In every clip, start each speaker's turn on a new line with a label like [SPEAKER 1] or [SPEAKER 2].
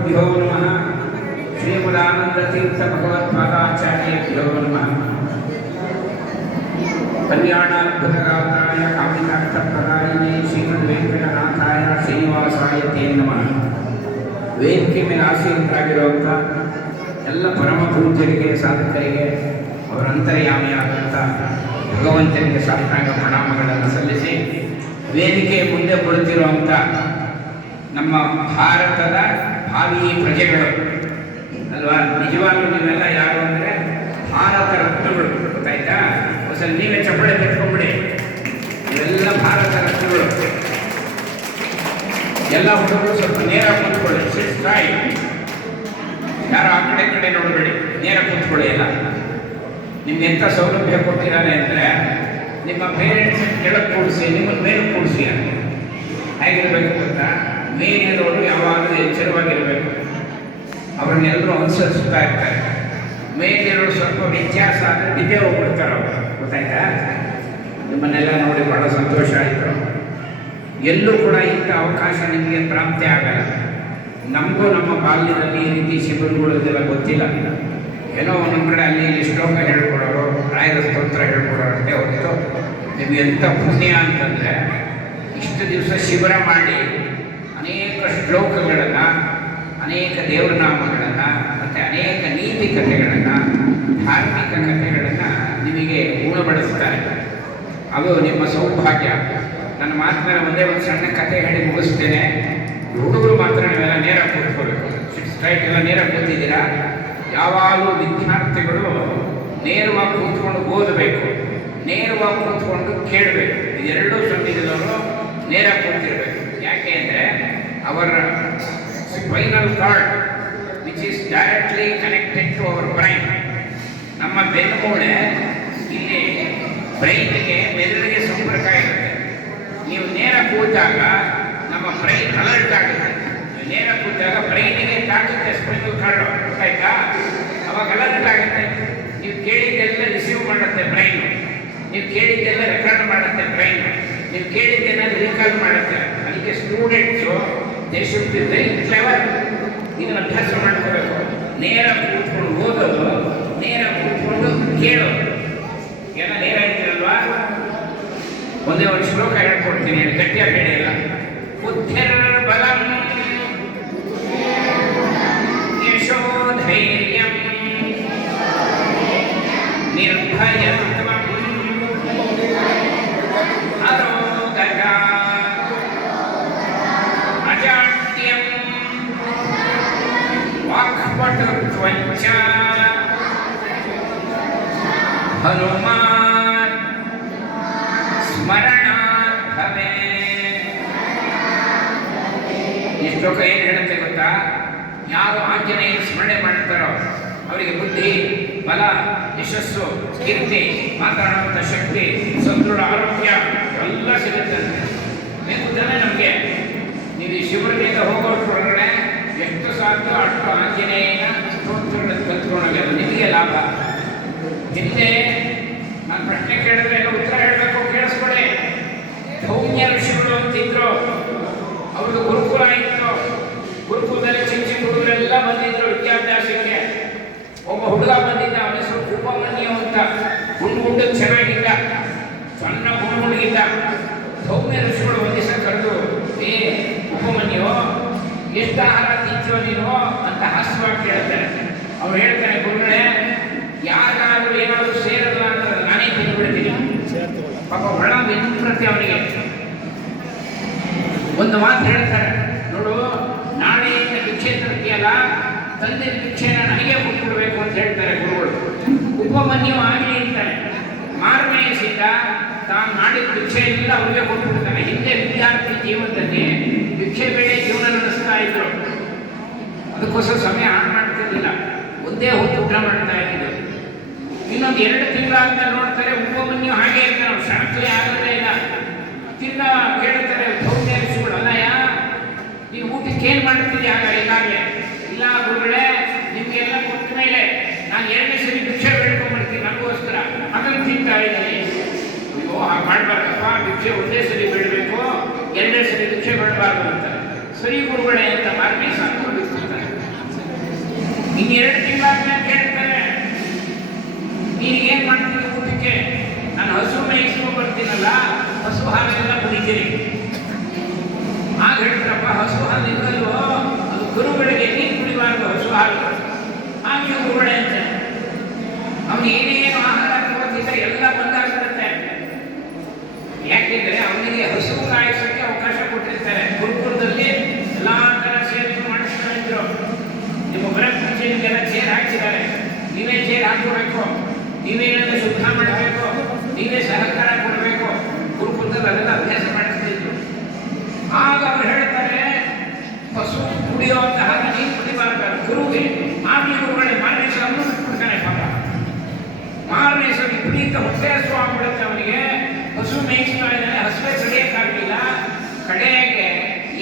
[SPEAKER 1] ಗುರುಭ್ಯೋ ನಮಃ ಶ್ರೀಮದಾನಂದತೀರ್ಥ ಭಗವತ್ಪಾದಾಚಾರ್ಯಭ್ಯೋ ನಮಃ ಕಲ್ಯಾಣಾದ್ಭುತಗಾತ್ರಾಯ ಶ್ರೀಮದ್ ವೆಂಕಟನಾಥಾಯ ಶ್ರೀನಿವಾಸಾಯ ತೇ ನಮಃ ವೇದಿಕೆ ಮೇಲೆ ಆಸೀನರಾಗಿರುವಂಥ ಎಲ್ಲ ಪರಮ ಪೂಜ್ಯರಿಗೆ ಸಾಧಕರಿಗೆ, ಅವರ ಅಂತರ್ಯಾಮಿಯಾದಂಥ ಭಗವಂತನಿಗೆ ಸಾಷ್ಟಾಂಗ ಪ್ರಣಾಮಗಳನ್ನು ಸಲ್ಲಿಸಿ ವೇದಿಕೆ ಮುಂದೆ ಕುಳಿತಿರುವಂಥ ನಮ್ಮ ಭಾರತದ ಭಾವಿ ಪ್ರಜೆಗಳು. ಅಲ್ವಾ? ನಿಜವಾಗ್ಲೂ ನೀವೆಲ್ಲ ಯಾರು ಅಂದರೆ ಭಾರತ ರತ್ನಗಳು, ಗೊತ್ತಾಯ್ತಾ? ಹೊಸ ನೀವೇ ಚಪ್ಪಳೆ ಕಟ್ಕೊಂಡ್ಬಿಡಿ ಇವೆಲ್ಲ ಭಾರತ ರತ್ನಗಳು. ಎಲ್ಲ ಹುಡುಗರು ಸ್ವಲ್ಪ ನೇರ ಕೂತ್ಕೊಳ್ಳಿ. ಸಿಸ್ತಾಯಿ ಯಾರು ಆ ಕಡೆ ಕಡೆ ನೋಡಬೇಡಿ. ನೇರ ಕೂತ್ಕೊಳ್ಳಿ ಎಲ್ಲ. ನಿಮ್ಗೆ ಎಂಥ ಸೌಲಭ್ಯ ಕೊಟ್ಟಿದ್ದಾರೆ ಅಂದರೆ ನಿಮ್ಮ ಪೇರೆಂಟ್ಸ್ ಕೆಳಗೆ ಕೂಡಿಸಿ ನಿಮ್ಮನ್ನು ಮೇಲೆ ಕೂಡಿಸಿ ಅಂತ. ಹೇಗಿರ್ಬೇಕು ಗೊತ್ತಾ? ಮೇಲಿರೋರು ಯಾವಾಗಲೂ ಎಚ್ಚರವಾಗಿರಬೇಕು. ಅವರನ್ನೆಲ್ಲರೂ ಅನುಸರಿಸ್ತಾ ಇರ್ತಾರೆ. ಮೇಲಿರೋರು ಸ್ವಲ್ಪ ವ್ಯತ್ಯಾಸ ಆದರೆ ಬಿದ್ದೆ ಹೋಗ್ಬಿಡ್ತಾರೆ ಅವರು. ಗೊತ್ತಾಯ್ತಾ? ನಿಮ್ಮನ್ನೆಲ್ಲ ನೋಡಿ ಬಹಳ ಸಂತೋಷ ಆಯಿತು. ಎಲ್ಲೂ ಕೂಡ ಇಂಥ ಅವಕಾಶ ನಿಮಗೆ ಪ್ರಾಪ್ತಿ ಆಗಲ್ಲ. ನಮಗೂ ನಮ್ಮ ಬಾಲ್ಯದಲ್ಲಿ ಈ ರೀತಿ ಶಿಬಿರಗಳು ಇದೆಲ್ಲ ಗೊತ್ತಿಲ್ಲ. ಏನೋ ಒಂದೊಂದು ಕಡೆ ಅಲ್ಲಿ ಇಲ್ಲಿ ಶ್ಲೋಕ ಹೇಳ್ಕೊಡೋರು ರಾಯರ ಸ್ತೋತ್ರ ಹೇಳ್ಕೊಡೋರು ಅಷ್ಟೇ ಹೊರತು ನಿಮಗೆ ಎಂಥ ಪುಣ್ಯ ಅಂತಂದರೆ ಇಷ್ಟು ದಿವಸ ಶಿಬಿರ ಮಾಡಿ ಅನೇಕ ಶ್ಲೋಕಗಳನ್ನು, ಅನೇಕ ದೇವರ ನಾಮಗಳನ್ನು ಮತ್ತು ಅನೇಕ ನೀತಿ ಕಥೆಗಳನ್ನು, ಧಾರ್ಮಿಕ ಕಥೆಗಳನ್ನು ನಿಮಗೆ ಉಣಬಡಿಸ್ತಾರೆ. ಅದು ನಿಮ್ಮ ಸೌಭಾಗ್ಯ. ನನ್ನ ಮಾತಿನ ಒಂದೇ ಒಂದು ಸಣ್ಣ ಕಥೆ ಹೇಳಿ ಮುಗಿಸ್ತೇನೆ. ಹುಡುಗರು ಮಾತ್ರ ನೀವೆಲ್ಲ ನೇರ ಕೂತ್ಕೋಬೇಕು. ಸ್ಟ್ರೈಟ್ ಎಲ್ಲ ನೇರ ಕೂತಿದ್ದೀರಾ? ಯಾವಾಗಲೂ ವಿದ್ಯಾರ್ಥಿಗಳು ನೇರವಾಗಿ ಕೂತ್ಕೊಂಡು ಓದಬೇಕು. ನೇರವಾಗಿ ಕೂತ್ಕೊಂಡು ಕೇಳಬೇಕು. ಇದೆರಡೂ ಸಂದಿದ್ದವರು ನೇರ ಕೂತಿರಬೇಕು. ಯಾಕೆ ಅಂದರೆ ಅವರ spinal cord which is directly connected to our brain ನಮ್ಮ ಬೆನ್ನುಮೂಳೆ ಇಲ್ಲಿ ಬ್ರೈನ್ಗೆ ಮೆದುಳಿಗೆ ಸಂಪರ್ಕ ಇರುತ್ತೆ. ನೀವು ನೇರ ಕೂತಾಗ ನಮ್ಮ ಬ್ರೈನ್ ಅಲರ್ಟ್ ಆಗುತ್ತೆ. ನೇರ ಕೂತಾಗ ಬ್ರೈನಿಗೆ ತಾಗುತ್ತೆ ಸ್ಪೈನಲ್ ಕಾರ್ಡ್ ಗೊತ್ತಾಯ್ತಾ ಅವಾಗ ಅಲರ್ಟ್ ಆಗುತ್ತೆ. ನೀವು ಕೇಳಿದ್ದೆಲ್ಲ ರಿಸೀವ್ ಮಾಡುತ್ತೆ ಬ್ರೈನ್. ನೀವು ಕೇಳಿದ್ದೆಲ್ಲ ರೆಕಾರ್ಡ್ ಮಾಡುತ್ತೆ ಬ್ರೈನ್. ನೀವು ಕೇಳಿದ್ದೆಲ್ಲ ರೀಕಾಲ್ ಮಾಡುತ್ತೆ. ಅದಕ್ಕೆ students they should be very clever ಇದನ್ನ ಅಭ್ಯಾಸ ಮಾಡ್ಕೋಬೇಕು ಹನುಮಾನ್ ಸ್ಮರಣಾತ್ ಭವೆ ಈ ಶ್ಲೋಕ ಏನು ಹೇಳುತ್ತೆ ಗೊತ್ತಾ? ಯಾರು ಆಂಜನೇಯ ಸ್ಮರಣೆ ಮಾಡ್ತಾರೋ, ಅವರಿಗೆ ಬುದ್ಧಿ, ಬಲ, ಯಶಸ್ಸು, ಕೀರ್ತಿ ಮಾತಾಡುವಂಥ ಶಕ್ತಿ, ಸದೃಢ ಆರೋಗ್ಯ ಎಲ್ಲ ಸಿಗುತ್ತೆ ಬೇಕುತ್ತಾನೆ ನಮಗೆ, ನೀವು ಈ ಶಿವನಿಂದ ಹೋಗೋಷ್ಟ್ರೊಳಗಡೆ ಎಷ್ಟು ಸಾಧ್ಯ ಅಷ್ಟು ಆಂಜನೇಯನ ಸ್ತೋತ್ರಗಳನ್ನು ಕಲ್ತ್ಕೊಂಡಾಗ ನಿಮಗೆ ಲಾಭ. ಹಿಂದೆ ನಾನು ಪ್ರಶ್ನೆ ಕೇಳಿದ್ರೆ ಉತ್ತರ ಹೇಳಬೇಕು ಕೇಳಿಸ್ಕೊಡಿ. ಭೌಮ್ಯ ಋಷಿಗಳು ಅಂತಿದ್ರು. ಅವ್ರದ್ದು ಗುರುಕುಲ ಇತ್ತು. ಗುರುಕುಲದಲ್ಲಿ ಚಿಕ್ಕ ಚಿಕ್ಕ ಹುಡುಗರೆಲ್ಲ ಬಂದಿದ್ರು ವಿದ್ಯಾಭ್ಯಾಸಕ್ಕೆ. ಒಬ್ಬ ಹುಡುಗ ಬಂದಿದ್ದ, ಅವನ ಹೆಸರು ಉಪಮನ್ಯು ಅಂತ. ಗುಂಡು ಗುಂಡು ಚೆನ್ನಾಗಿದ್ದ. ಸಣ್ಣ ಗುಂಡು ಗುಂಡಿಗಿದ್ದ ಸೌಮ್ಯ ಋಷಿಗಳು ಒಂದು ದಿವಸ ಕರೆದು, ಏ ಉಪಮನ್ಯು ಎಷ್ಟು ಆಹಾರ ತಿಂತೀವೋ ನೀನು? ಅಂತ ಹಾಸ್ಯವಾಗಿ ಕೇಳ್ತಾರೆ ಅವ್ರು ಹೇಳ್ತಾರೆ, ಗುರುಗಳೇ ಯಾರಾದ್ರೂ ಏನಾದರೂ ಸೇರಲ್ಲ ಅಂದ್ರೆ ನಾನೇ ತಿಂದ್ಬಿಡ್ತೀನಿ ಪಾಪ ಒಳ ವಿನಮ್ರತೆ ಅವನಿಗೆ. ಒಂದು ಮಾತು ಹೇಳ್ತಾರೆ, ನೋಡು ನಾಳೆಯಿಂದ ಭಿಕ್ಷೆ ತರ್ತೀಯಲ್ಲ ತಂದೆ ಭಿಕ್ಷೆನ ನನಗೆ ಕೊಟ್ಬಿಡ್ಬೇಕು ಅಂತ ಹೇಳ್ತಾರೆ ಗುರುಗಳು. ಉಪಮನ್ಯು ಆಗಲಿ ಅಂತಾರೆ. ಮಾರನೇ ದಿವಸದಿಂದ ತಾನು ಮಾಡಿದ ಭಿಕ್ಷೆ ಇಲ್ಲ ಅವ್ರಿಗೆ ಕೊಟ್ಬಿಡ್ತಾನೆ. ಹಿಂದೆ ವಿದ್ಯಾರ್ಥಿ ಜೀವನದಲ್ಲಿ ಭಿಕ್ಷೆ ಬೇಳೆ ಜೀವನ ನಡೆಸ್ತಾ ಇದ್ರು. ಅದಕ್ಕೋಸ್ಕರ ಸಮಯ ಹಾಳು ಮಾಡ್ತಿರ್ಲಿಲ್ಲ. ಒಂದೇ ಹೊತ್ತು ಊಟ ಮಾಡ್ತಾ ಇದ್ರು ಇನ್ನೊಂದು ಎರಡು ತಿಂಗಳಾದ್ಮೇಲೆ ನೋಡ್ತಾರೆ ಉಪಮನ್ಯು ಹಾಗೆ ಇರ್ತಾರೆ ಅವ್ರು ಸಣಕಲೆ ಆಗೋದೇ ಇಲ್ಲ. ತಿನ್ನ ಕೇಳ್ತಾರೆ ಅಲ್ಲ ಅಲ್ಲಯ್ಯ ನೀವು ಊಟಕ್ಕೆ ಏನು ಮಾಡ್ತೀರಿ ಆಗ? ಈಗಾಗಲೇ ಇಲ್ಲ ಗುರುಗಳೇ, ನಿಮಗೆಲ್ಲ ಕೊಟ್ಟ ಮೇಲೆ ನಾನು ಎರಡನೇ ಸರಿ ಭಿಕ್ಷೆ ಬೇಡ್ಕೊಂಡ್ಬಿಡ್ತೀನಿ ನನಗೋಸ್ಕರ ಅದನ್ನು ತಿಂತಾ ಇದ್ದೀನಿ. ಅಯ್ಯೋ, ಹಾಗೆ ಮಾಡಬಾರ್ದಪ್ಪ, ಭಿಕ್ಷೆ ಒಂದೇ ಸರಿ ಬೇಡಬೇಕು ಎರಡನೇ ಸರಿ ಭಿಕ್ಷೆ ಬೇಡಬಾರ್ದು ಅಂತ. ಸರಿ ಗುರುಗಳೇ, ಅಂತ ಮಾರ್ಮಿ ಸಾಕು ಏನ್ ಮಾಡ್ತೀರಿ ಊಟಕ್ಕೆ ನಾನು ಹಸು ಮೇಯಿಸ್ಕೊಂಡು ಬರ್ತೀನಲ್ಲ, ಹಸು ಹಾಲೆಲ್ಲ ಕುಡಿತೀರಿ. ಆಗ ಹೇಳ್ತಾರಪ್ಪ, ಹಸು ಹಾಲು ಇದ್ದಲ್ಲೋ ಅದು ಗುರುಗಳಿಗೆ ನೀರು ಕುಡಿಬಾರ್ದು, ಹಸು ಹಾಲು ಆಮೇಲೆ ನೀವು ಅಂತ ಅವನು ಏನೇನು ಆಹಾರ ತಗೋತಿದ್ರೆ ಎಲ್ಲ ಬಂದಾಗ್ಬಿಡುತ್ತೆ. ಯಾಕೆಂದರೆ ಅವನಿಗೆ ಹಸು ಕಾಯಿಸೋಕ್ಕೆ ಅವಕಾಶ ಕೊಟ್ಟಿರ್ತಾರೆ. ಗುರುಕುಲದಲ್ಲಿ ಎಲ್ಲ ಥರ ಸೇರ್ಪು ಮಾಡಿಸ್ಕೊಂಡಿದ್ರು ನಿಮ್ಮ ಬರ ಪೂಜೆಯಿಂದೆಲ್ಲ ಚೇರ್ ಹಾಕಿದ್ದಾರೆ ನೀವೇ ಚೇರ್ ಹಾಕಬೇಕು ನೀವೇ ಶುದ್ಧ ಮಾಡಬೇಕು, ನೀವೇ ಸಹಕಾರ ಕೊಡಬೇಕು. ಗುರುಕುಲದಲ್ಲಿ ಅದೆಲ್ಲ ಅಭ್ಯಾಸ ಮಾಡಿಸ್ತಿದ್ರು. ಆಗ ಅವ್ರು ಹೇಳ್ತಾರೆ ಹಸು ಕುಡಿಯುವಂತಹ ನೀರು ಕುಡಿಬಾರ್ದ. ಗುರುಗೆ ಆಮೇಲೆ ಗುರುಗಳೇ, ಮಾರನೇ ಸ್ವಾಮಿ ಕೊಡ್ತಾನೆ ಪಾಪ. ಮಾರನೇ ಸ್ವಾಮಿ ವಿಪರೀತ ಹೊಟ್ಟೆ ಹಸು ಆಗ್ಬಿಡುತ್ತೆ ಅವನಿಗೆ. ಹಸು ಮೇಯಿಸ್ತಾ ಇದ್ದಾನೆ ಹಸುವೆ ಸರಿಯಕ್ಕಾಗಲಿಲ್ಲ. ಕಡೆಗೆ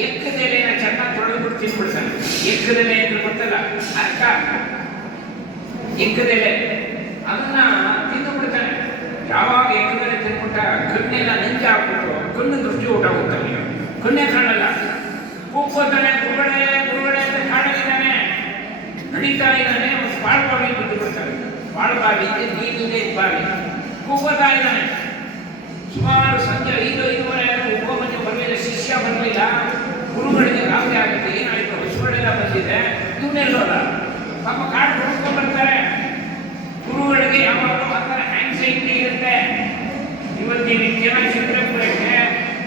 [SPEAKER 1] ಎಕ್ಕದೆಲೆನ ಚೆನ್ನಾಗಿ ತೊಳೆದು ಬಿಟ್ಟು ತಿನ್ಬಿಡ್ತಾನೆ. ಎಕ್ಕದೆಲೆ ಅಂತ ಗೊತ್ತಲ್ಲ ಅರ್ಥ? ಎಕ್ಕದೆಲೆ ಅದನ್ನ ತಿಂದು ಬಿಡ್ತಾನೆ ಯಾವಾಗ ಎಕ್ಕದೆಲೆ ತಿನ್ಬಿಟ್ಟ ಕಣ್ಣೆಲ್ಲ ನಂಜಿ ಹಾಕ್ಬಿಟ್ಟು ಕಣ್ಣು ದೃಷ್ಟಿ ಊಟ ಹೋಗ್ತಾನೆ ಕಣ್ಣೇ ಕಾಣಲ್ಲ. ಕೂಗ್ಬೋತಾನೆ ಗುರುಗಳೇ ಗುರುಗಳೇ ಅಂತ ಕಾಣಲಿದ್ದಾನೆ ನಡೀತಾ ಇದ್ದಾನೆ ಒಂದು ಬಾಳ್ಬಾವಿ ಬಿದ್ದು ಬಿಡ್ತಾರೆ ಬಾಳ್ಬಾವಿ ನೀರಿದೆ ಬಾವಿ ಕೂಗ್ಬೋತಾ ಇದ್ದಾನೆ. ಸುಮಾರು ಸಂಜೆ ಐದು, ಐದುವರೆ ಉಪಮನ್ಯು ಬರಲಿಲ್ಲ, ಶಿಷ್ಯ ಬರಲಿಲ್ಲ. ಗುರುಗಳಿಗೆ ರಾತ್ರಿ ಆಗಿದೆ ಏನಾಯ್ತು? ಹಸುಗಳೆಲ್ಲ ಬಂದಿದೆ. ಇವನೆಲ್ಲೋಲ್ಲ ಪಾಪ ಕಾಡು ಹುಡ್ಕೊಂಡ್ ಬರ್ತಾರೆ. ಗುರುಗಳಿಗೆ ಯಾವಾಗಲೂ ಆ ಥರ ಆಂಗ್ಸೈಟಿ ಇರುತ್ತೆ. ಇವತ್ತಿನ ಜನ ಚಿತ್ರಪುರಕ್ಕೆ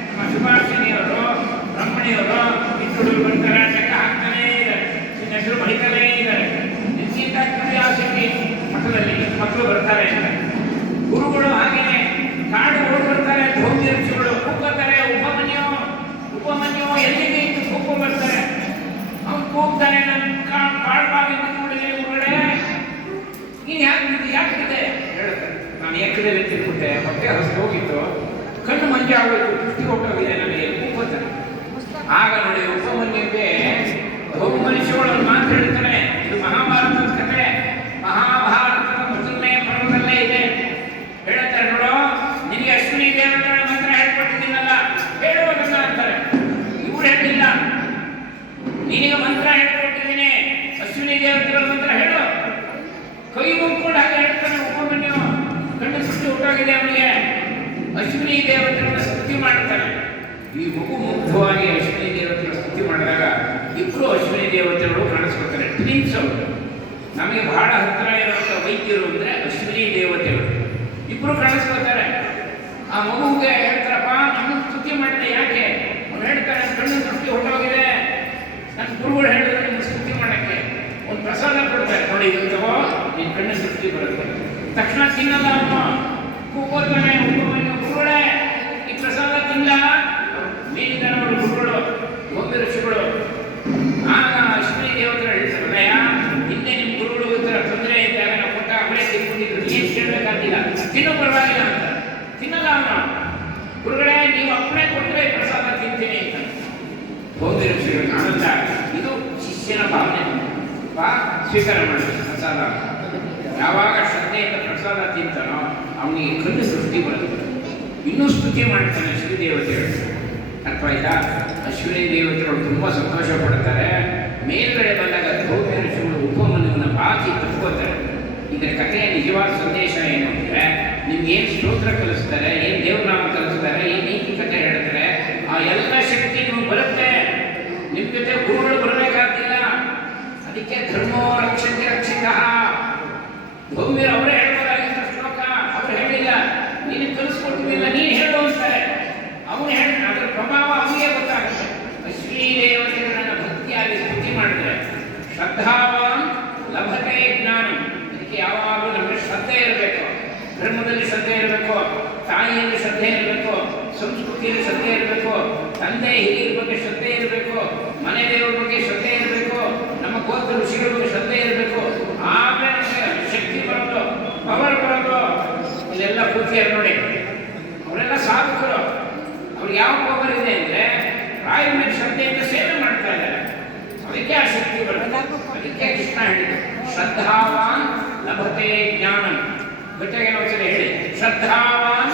[SPEAKER 1] ನಮ್ಮ ಸುಭಾಷಿಣಿಯವರು ಬ್ರಹ್ಮಣಿಯವರು ಬರ್ತಾರೆ ಲೆಕ್ಕ ಹಾಕ್ತಾನೇ ಇದ್ದಾರೆ ಹೆಸರು ಬೈತಾನೇ ಇದ್ದಾರೆ ನಿಶ್ಚಿತ ಕ್ಯೂರಿಯಾಸಿಟಿ ಮಠದಲ್ಲಿ ಮಕ್ಕಳು ಬರ್ತಾರೆ. ಗುರುಗಳು ಹಾಗೆಯೇ ಕಾಡುಗಳು ಬರ್ತಾರೆ ಭೌತಿ ಋಷಿಗಳು ಕೂಗ್ತಾರೆ ಉಪಮನ್ಯೋ ಉಪಮನ್ಯೋ ಎಲ್ಲಿಗೆ ಇದ್ದು ಕೂಗು ಬರ್ತಾರೆ? ಅವ್ನು ಕೂಗ್ತಾನೆ ನನ್ನ ಕಾಡು ಕಾಡು ಗುರುಗಳೇ ನೀನು ಯಾಕೆ ಬಿದ್ದು ಯಾಕೆ ಬಿದ್ದೆ ಹೇಳ್ತಾರೆ ನಾನು ಎಕ್ಕದಲ್ಲಿ ತಿನ್ಬಿಟ್ಟೆ ಹೊಟ್ಟೆ ಹಸಿ ಹೋಗಿತ್ತು ಕಣ್ಣು ಮಂಜೆ ಆಗೋಯ್ತು ದೃಷ್ಟಿ ಹೊಟ್ಟೋಗಿದೆ ನನಗೆ ಕೂಪತ್ತೆ ಆಗ ನೋಡಿ, ಉಪಮನ್ಯ ಬಹುಮನುಷ್ಯಗಳು ಮಾತು ಹೇಳ್ತಾರೆ ಇದು ಮಹಾಭಾರತದ ಕಥೆ ಮಹಾಭಾರತದ ಮೊದಲನೇ ಪರ್ವದಲ್ಲೇ ಇದೆ ಹೇಳ್ತಾರೆ ನೋಡು ನಿನಗೆ ಅಶ್ವಿನಿ ದೇವತೆಗಳ ಮಂತ್ರ ಹೇಳ್ಕೊಟ್ಟಿದ್ದೀನಲ್ಲ ಹೇಳುವುದನ್ನ ಅಂತಾರೆ ಇವ್ರು ಹೇಳಿಲ್ಲ ನಿನಗೆ ಮಂತ್ರ ಹೇಳ್ಕೊಟ್ಟಿದ್ದೀನಿ ಅಶ್ವಿನಿ ದೇವತೆಗಳ ಮಂತ್ರ ಹೇಳು ಕೈ ಮುಗ್ಕೊಂಡು ಹಾಗೆ ಹೇಳ್ತಾನೆ ಉಪಮನ್ಯು ಕಣ್ಣು ಸುತ್ತಿ ಹೊರಟೋಗಿದೆ ಅವನಿಗೆ ಅಶ್ವಿನಿ ದೇವತೆಗಳನ್ನ ಸ್ತುತಿ ಮಾಡ್ತಾನೆ ಈ ಮಗು ಮುಗ್ಧವಾಗಿ ಅಶ್ವಿನಿ ದೇವತೆಗಳ ಸ್ತುತಿ ಮಾಡಿದಾಗ ಇಬ್ಬರು ಅಶ್ವಿನಿ ದೇವತೆಗಳು ಕಾಣಿಸ್ಕೊಳ್ತಾರೆ. ಟ್ವಿನ್ಸ್ ಅವರು. ನಮಗೆ ಬಹಳ ಹತ್ತಿರ ಇರುವಂಥ ವೈದ್ಯರು ಅಂದರೆ ಅಶ್ವಿನಿ ದೇವತೆಗಳು. ಇಬ್ಬರು ಕಾಣಿಸ್ಕೊಳ್ತಾರೆ. ಆ ಮಗುಗೆ ಹೇಳ್ತಾರಪ್ಪ ನಮಗೆ ಸ್ತುತಿ ಮಾಡಿದೆ ಯಾಕೆ? ಅವ್ನು ಹೇಳ್ತಾರೆ, ಕಣ್ಣು ಸ್ತುತಿ ಹೊರಟೋಗಿದೆ. ನನ್ನ ಗುರುಗಳು ಹೇಳಿದ್ರೆ ನಿಮ್ಮ ಸ್ತುತಿ ಮಾಡೋಕ್ಕೆ. ಒಂದು ಪ್ರಸಾದ ಕೊಡ್ತಾರೆ. ನೋಡಿ, ಇದು ತಗೋ ನಿನ್ನ ಕಣ್ಣು ಬರುತ್ತೆ. ತಕ್ಷಣ ತಿನ್ನಲ್ಲ ಅವನು ಕೂಗೋತಾನೆ ಗುರುಗಳೇ ಈ ಪ್ರಸಾದ ತಿನ್ನಲ್ಲ ಮೇಲಿದ್ದಾರೆ ಅವರು ಗುರುಗಳು ಒಬ್ಬ ಋಷಿಗಳು ಆಗ ಅಶ್ವಿನಿ ದೇವತರ ಹೇಳ್ತಾರಲ್ಲಯ್ಯ ಹಿಂದೆ ನಿಮ್ಮ ಗುರುಗಳು ಈ ಥರ ತೊಂದರೆ ಇದ್ದಾಗ ನಾವು ಕೊಟ್ಟ ಅವರೇ ತಿನ್ಕೊಂಡಿದ್ರು ಏನು ಕೇಳಬೇಕಾಗಿಲ್ಲ ತಿನ್ನೋ ಪರವಾಗಿಲ್ಲ ಅಂತ. ತಿನ್ನಲ್ಲ ಅವನು ಗುರುಗಳೇ, ನೀವು ಅಪ್ಪಣೆ ಕೊಟ್ಟರೆ ಪ್ರಸಾದ ತಿಂತೀನಿ ಅಂತ. ಭೌಮ್ಯ ಋಷಿಗಳು ಆನಂದ ಇದು ಶಿಷ್ಯನ ಭಾವನೆ. ಬಾ, ಸ್ವೀಕಾರ ಮಾಡಿ, ಪ್ರಸಾದ. ಯಾವಾಗ ಶ್ರದ್ಧೆಯಿಂದ ಪ್ರಸಾದ ತಿಂತಾನೋ, ಅವನಿಗೆ ಕಣ್ಣು ಸೃಷ್ಟಿ ಬರುತ್ತೆ. ಇನ್ನೂ ಸ್ತುತಿ ಮಾಡ್ತಾನೆ ಶ್ರೀದೇವತೆಗಳು ಅರ್ಥ ಆಯ್ತಾ ಅಶ್ವಿನಿ ದೇವತೆಗಳು ತುಂಬ ಸಂತೋಷ ಪಡ್ತಾರೆ ಮೇಲ್ಗಡೆ ಬಂದಾಗ ಭೌಮ್ಯ ಋಷಿಗಳು ಉಪಮನ್ಯುವನ್ನ ಬಾಕಿ ತಪ್ಕೋತಾರೆ ಇದರ ಕಥೆಯ ನಿಜವಾದ ಸಂದೇಶ ಏನು ಅಂದರೆ, ನಿಮ್ಗೆ ಏನು ಸ್ತೋತ್ರ ಕಲಿಸ್ತಾರೆ, ಏನು ದೇವನಾಮ ಕಲಿಸ್ತಾರೆ, ಏನು ನೀತಿ ಕಥೆ ಹೇಳ್ತಾರೆ, ಆ ಎಲ್ಲ ಶಕ್ತಿ ನಿಮಗೆ ಬರುತ್ತೆ. ನಿಮ್ಮ ಜೊತೆ ಗುರುಗಳು ಬರಬೇಕಾಗಿಲ್ಲ ಅದಕ್ಕೆ ಧರ್ಮೋ ರಕ್ಷತೆ ರಕ್ಷಿತ. ಭೌಮ್ಯರು ಅವರೇ ಹೇಳ್ಬೋದಾಗಿದ್ದ ಶ್ಲೋಕ ಅವ್ರು ಹೇಳಿಲ್ಲ ನೀನು ಕಲಿಸ್ಕೊಟ್ಟಿಲ್ಲ ನೀನು ಹೇಳು ಅಂತಾರೆ ಅವನು ಹೇಳ ಅದರ ಪ್ರಭಾವ ಅವನಿಗೆ ಗೊತ್ತಾಗುತ್ತೆ ಅಶ್ವಿನಿ ದೇವತೆಗಳನ್ನ ಭಕ್ತಿಯಾಗಿ ಸ್ತುತಿ ಮಾಡಿದ್ರೆ ಶ್ರದ್ಧಾವಾನ್ ಲಭತೆ ಜ್ಞಾನ ಅದಕ್ಕೆ ಯಾವಾಗಲೂ ನಮಗೆ ಶ್ರದ್ಧೆ ಇರಬೇಕು ಧರ್ಮದಲ್ಲಿ ಶ್ರದ್ಧೆ ಇರಬೇಕು ತಾಯಿಯಲ್ಲಿ ಶ್ರದ್ಧೆ ಇರಬೇಕು, ಸಂಸ್ಕೃತಿಯಲ್ಲಿ ಶ್ರದ್ಧೆ ಇರಬೇಕು, ತಂದೆ ಹಿರಿಯರ ಬಗ್ಗೆ ಶ್ರದ್ಧೆ ಇರಬೇಕು, ಮನೆ ದೇವರ ಬಗ್ಗೆ ಶ್ರದ್ಧೆ ಇರಬೇಕು, ನಮ್ಮ ಗೋತ್ರ ಋಷಿಗಳ ಬಗ್ಗೆ ಶ್ರದ್ಧೆ ಇರಬೇಕು. ಆಮೇಲೆ ನಮಗೆ ಶಕ್ತಿ ಬರೋದು ಪವರ್ ಬರೋದು ಇಲ್ಲೆಲ್ಲ ಕೂತಿಯಾರ ನೋಡಿ. ಅವರೆಲ್ಲ ಸಾಧಕರು. ಅವ್ರಿಗೆ ಯಾವ ಪವರ್ ಇದೆ ಅಂದರೆ ರಾಯರ ಮೇಲೆ ಶ್ರದ್ಧೆಯಿಂದ ಸೇವೆ ಮಾಡ್ತಾ ಇದ್ದಾರೆ. ಅದಕ್ಕೆ ಆ ಶಕ್ತಿ ಬರೋದು ಅದಕ್ಕೆ ಕೃಷ್ಣ ಹೇಳಿದ್ರು ಶ್ರದ್ಧಾವಾನ್ ಲಭತೆ ಜ್ಞಾನ. ಜೊತೆಗೆ ಯೋಚನೆ ಹೇಳಿ? ಶ್ರದ್ಧಾವಾನ್.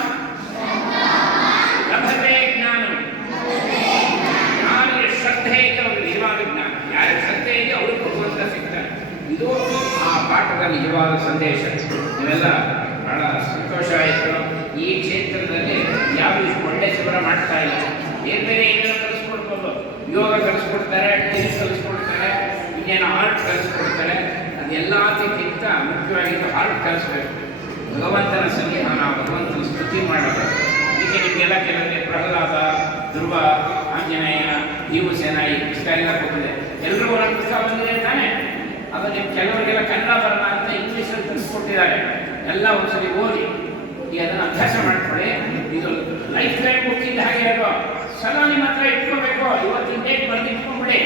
[SPEAKER 1] ಲಭತೆ ಜ್ಞಾನ. ಯಾರಿಗೆ ಶ್ರದ್ಧೆ ಇದೆ ಅವ್ರಿಗೆ ನಿಜವಾದ ಜ್ಞಾನ. ಯಾರಿಗೆ ಶ್ರದ್ಧೆ ಇದೆ ಅವರು ಭಗವಂತ ಸಿಗ್ತಾರೆ. ಇದು ಆ ಪಾಠದ ನಿಜವಾದ ಸಂದೇಶ. ನೀವೆಲ್ಲ ಬಹಳ ಸಂತೋಷ ಆಯಿತು. ಈ ಕ್ಷೇತ್ರದಲ್ಲಿ ಯಾವ ಒಳ್ಳೆ ಶಿಬಿರ ಮಾಡ್ತಾ ಇಲ್ಲ? ಬೇರೆ ಬೇರೆ ಏನೇನೋ ಕಲಿಸ್ಕೊಡ್ಬೋದು. ಯೋಗ ಕಲಿಸ್ಕೊಡ್ತಾರೆ ಇನ್ನೇನು ಆರ್ಟ್ ಕಲಿಸ್ಕೊಡ್ತಾರೆ. ಅದೆಲ್ಲದಕ್ಕಿಂತ ಮುಖ್ಯವಾಗಿದ್ದು ಹಾರ್ಟ್ ಕಲಿಸ್ಬೇಕು. ಭಗವಂತನ ಸನ್ನಿಧಾನ ಭಗವಂತನ ಸ್ತುತಿ ಮಾಡೋದು. ಈಗ ನಿಮಗೆಲ್ಲ ಕೆಲವರಿಗೆ ಪ್ರಹ್ಲಾದ, ಧ್ರುವ, ಆಂಜನೇಯ, ಭೀಮಸೇನ ಇಷ್ಟ ಎಲ್ಲ ಕೊಟ್ಟಿದೆ. ಎಲ್ಲರೂ ಒಂದೊಂದು ಪುಸ್ತಕ ಬಂದಿದೆ ತಾನೆ ಅದು ನೀವು ಕೆಲವರಿಗೆಲ್ಲ ಕನ್ನಡ ಬರಲ್ಲ ಅಂತ ಇಂಗ್ಲೀಷಲ್ಲಿ ತಿಳಿಸ್ಕೊಟ್ಟಿದ್ದಾರೆ. ಎಲ್ಲ ಒಂದ್ಸಲಿ ಓದಿ, ಈ ಅದನ್ನು ಅಭ್ಯಾಸ ಮಾಡ್ಕೊಳ್ಳಿ ಇದು ಲೈಫ್ ಟೈಮ್ ಬುಕ್ ಇದ್ದ ಹಾಗೆ ಅದು ಸದಾ ನಿಮ್ಮ ಹತ್ರ ಇಟ್ಕೋಬೇಕು ಇವತ್ತಿನ ಡೇಟ್ ಬಂದು ಇಟ್ಕೊಂಡ್ಬಿಡಿ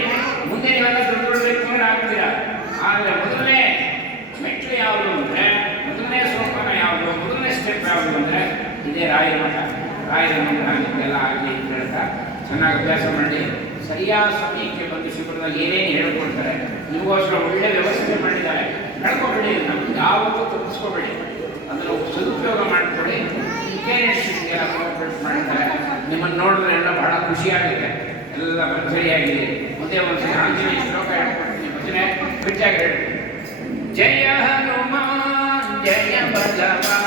[SPEAKER 1] ಮುಂದೆ ನೀವೆಲ್ಲ ದೊಡ್ಡ ದೊಡ್ಡ ವ್ಯಕ್ತಿಗಳು ಆಗ್ತೀರಾ ಆದರೆ ಮೊದಲನೇ ಮೆಟ್ಲು ಯಾವುದು ಅಂದರೆ ಮೊದಲನೇ ಸೋಪಾನ ಯಾವುದು ಮೊದಲನೇ ಸ್ಟೆಪ್ ಯಾವುದು ಅಂದರೆ ಇದೇ ರಾಯರ ಮಠ ರಾಯರ ಮಂದಿರ ನಿಮಗೆಲ್ಲ ಆಗಲಿ ಅಂತ ಹೇಳ್ತಾ ಚೆನ್ನಾಗಿ ಅಭ್ಯಾಸ ಮಾಡಿ ಸರಿಯಾದ ಸಮಯಕ್ಕೆ ಬಂದು ಶಿಬಿರದಾಗ ಏನೇನು ಹೇಳ್ಕೊಡ್ತಾರೆ, ನಿಮಗೋಸ್ಕರ ಒಳ್ಳೆ ವ್ಯವಸ್ಥೆ ಮಾಡಿದ್ದಾರೆ, ನಡ್ಕೊಬೇಡಿ, ನಮ್ಗೆ ಯಾವತ್ತೂ ತಪ್ಪಿಸ್ಕೋಬೇಡಿ. ಅದನ್ನು ಸದುಪಯೋಗ ಮಾಡಿಕೊಳ್ಳಿ. ನಿಮಗೆಲ್ಲ ಕೋಆಪರೇಟ್ ಮಾಡ್ತಾರೆ ನಿಮ್ಮನ್ನು ನೋಡಿದ್ರೆ ಎಲ್ಲ ಬಹಳ ಖುಷಿಯಾಗುತ್ತೆ. ಎಲ್ಲ ಸರಿಯಾಗಿದೆ ಮುಂದೆ ಒಂದು ಆಂಜನೇಯ ಶ್ಲೋಕ ಹೇಳ್ಕೊಡ್ತೀನಿ. ಭಜನೆ, ಬಿಟ್ಟಾಗಿ ಹೇಳಿ. ಜಯ ಹನುಮಾನ್, ಜಯ ಬಲವಾನ್